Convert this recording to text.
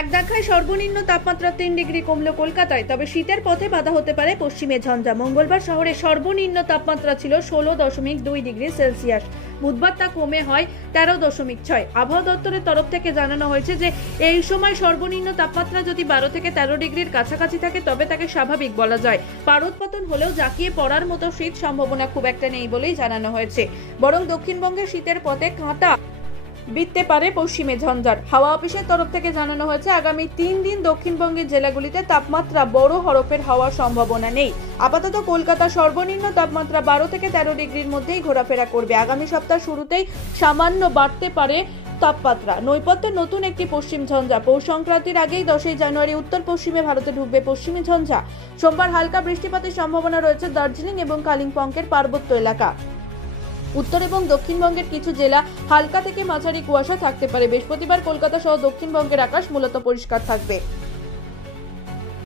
এক ধাক্কায় সর্বনিম্ন তাপমাত্রা 3 ডিগ্রি কমলো কলকাতায়। তবে শীতের পথে বাধা হতে পারে পশ্চিমে ঝঞ্ঝা। মঙ্গলবার শহরে সর্বনিম্ন তাপমাত্রা ছিল 16.2 ডিগ্রি সেলসিয়াস। বুধবার তা কমে হয় 13.6। আবহাওয়া দপ্তরের তরফ থেকে জানানো হয়েছে যে এই সময় সর্বনিম্ন তাপমাত্রা যদি 12 থেকে 13 ডিগ্রির কাছাকাছি থাকে তবে তাকে স্বাভাবিক বলা যায়। পারদপতন হলেও জাঁকিয়ে পড়ার মতো শীত সম্ভাবনা খুব একটা নেই বলেই জানানো হয়েছে। বরং দক্ষিণবঙ্গের শীতের পথে কাঁটা বিঁধতে পারে পশ্চিমে ঝঞ্ঝার। হাওয়া অফিসের তরফ থেকে জানানো হয়েছে আগামী 3 দিন দক্ষিণবঙ্গের জেলাগুলিতে তাপমাত্রা বড় হরফের হওয়ার সম্ভাবনা নেই। আপাতত কলকাতা সর্বনিম্ন তাপমাত্রা 12 থেকে 13 ডিগ্রির মধ্যেই ঘোরাফেরা করবে। আগামী সপ্তাহ শুরুতেই সামান্য বাড়তে পারে তাপমাত্রা। নৈপথ্যে নতুন একটি পশ্চিম ঝঞ্ঝা। পৌষ সংক্রান্তির আগেই 10 জানুয়ারি উত্তর পশ্চিমে ভারতে ঢুকবে পশ্চিমী ঝঞ্ঝা। সোমবার হালকা বৃষ্টিপাতের সম্ভাবনা রয়েছে দার্জিলিং এবং কালিম্পংয়ের পার্বত্য এলাকা। উত্তর এবং দক্ষিণবঙ্গের কিছু জেলা হালকা থেকে মাঝারি কুয়াশা থাকতে পারে। বৃহস্পতিবার কলকাতা সহ দক্ষিণবঙ্গের আকাশ মূলত পরিষ্কার থাকবে।